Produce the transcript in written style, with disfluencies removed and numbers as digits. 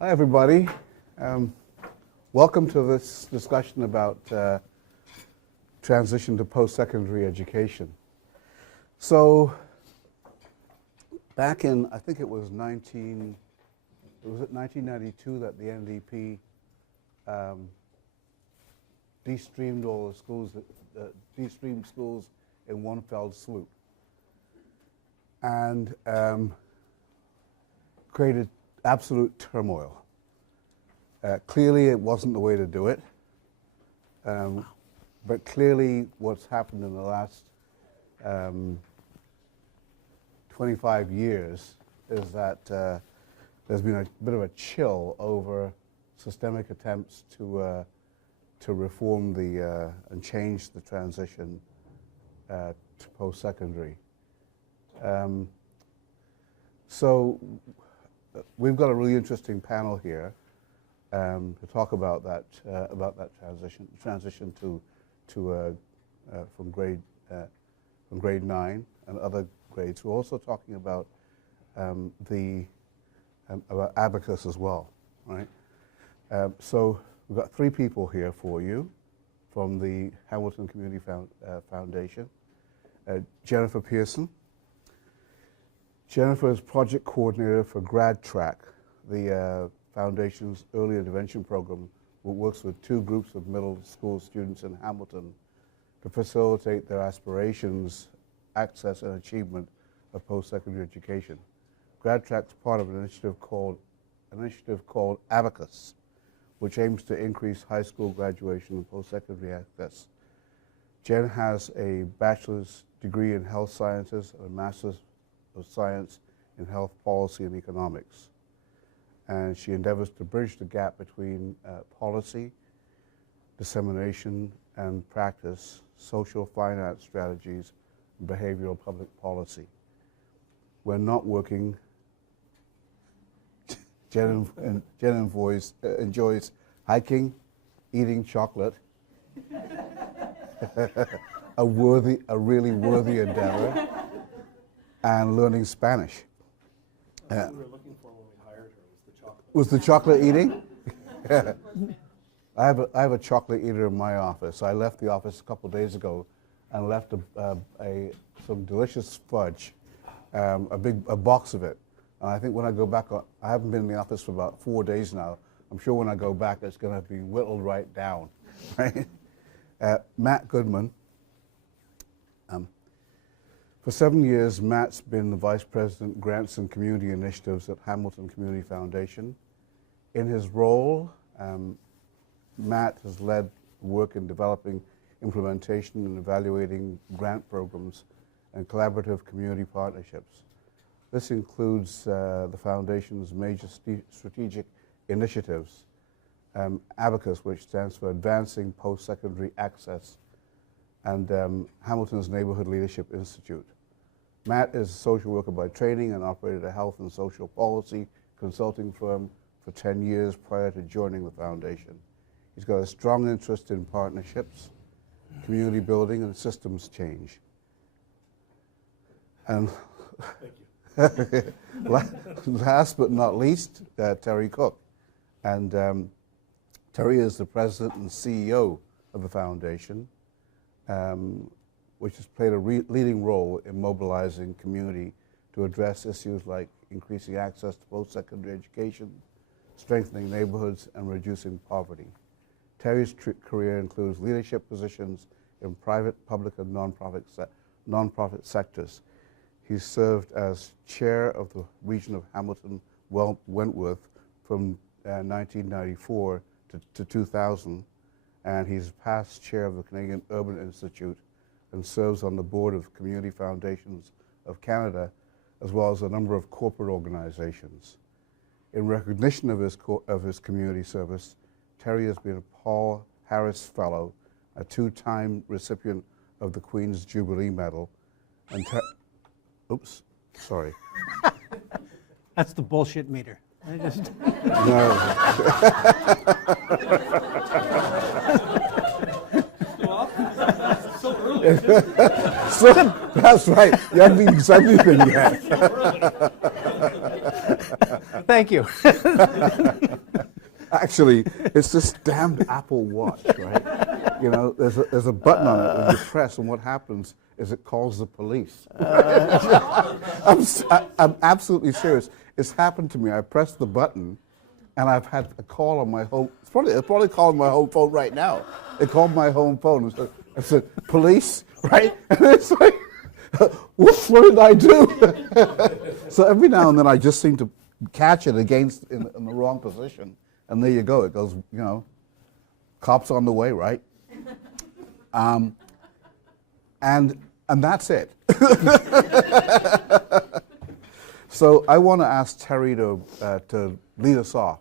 Hi, everybody. Welcome to this discussion about transition to post-secondary education. So, back in, I think it was 1992 that the NDP de-streamed all the schools, de-streamed schools in one fell swoop, and created absolute turmoil. Clearly, it wasn't the way to do it, but clearly what's happened in the last 25 years is that there's been a bit of a chill over systemic attempts to reform and change the transition to post-secondary. So we've got a really interesting panel here to talk about that transition to from grade 9 and other grades. We're also talking about about abacus as well, right? So we've got three people here for you from the Hamilton Community Foundation. Jennifer Pearson. Jennifer is project coordinator for Grad Track, the Foundation's early intervention program, which works with two groups of middle school students in Hamilton to facilitate their aspirations, access, and achievement of post-secondary education. Grad Track is part of an initiative called Abacus, which aims to increase high school graduation and post-secondary access. Jen has a bachelor's degree in health sciences and a master's of science in health policy and economics. And she endeavors to bridge the gap between policy, dissemination, and practice, social finance strategies, and behavioral public policy. When not working, Jen enjoys hiking, eating chocolate, a really worthy endeavor, and learning Spanish. What we were looking for when we hired her was the chocolate eating? I have a chocolate eater in my office. I left the office a couple of days ago and left some delicious fudge, a box of it. And I think when I go back, I haven't been in the office for about 4 days now. I'm sure when I go back, it's going to be whittled right down. Right? Matt Goodman. For 7 years, Matt's been the Vice President, Grants and Community Initiatives at Hamilton Community Foundation. In his role, Matt has led work in developing implementation and evaluating grant programs and collaborative community partnerships. This includes the Foundation's major strategic initiatives, Abacus, which stands for Advancing Post-Secondary Access, and Hamilton's Neighborhood Leadership Institute. Matt is a social worker by training and operated a health and social policy consulting firm for 10 years prior to joining the foundation. He's got a strong interest in partnerships, community building, and systems change. And last but not least, Terry Cook. And Terry is the president and CEO of the foundation, which has played a leading role in mobilizing community to address issues like increasing access to post-secondary education, strengthening neighborhoods, and reducing poverty. Terry's career includes leadership positions in private, public, and nonprofit sectors. He served as chair of the region of Hamilton-Wentworth from 1994 to 2000, and he's past chair of the Canadian Urban Institute and serves on the board of Community Foundations of Canada, as well as a number of corporate organizations. In recognition of his community service, Terry has been a Paul Harris Fellow, a 2-time recipient of the Queen's Jubilee Medal, and oops, sorry. That's the bullshit meter. No. So early. So, that's right. You haven't even said anything yet. thank you. Actually, it's this damned Apple Watch, right? You know, there's a button on it when you press, and what happens is it calls the police. I'm absolutely serious. It's happened to me. I pressed the button, and I've had a call on my home. It's probably calling my home phone right now. It called my home phone and said, I said, police, right? And it's like, whoops, what did I do? So every now and then I just seem to catch it in the wrong position. And there you go. It goes, you know, cops on the way, right? And that's it. So I want to ask Terry to lead us off.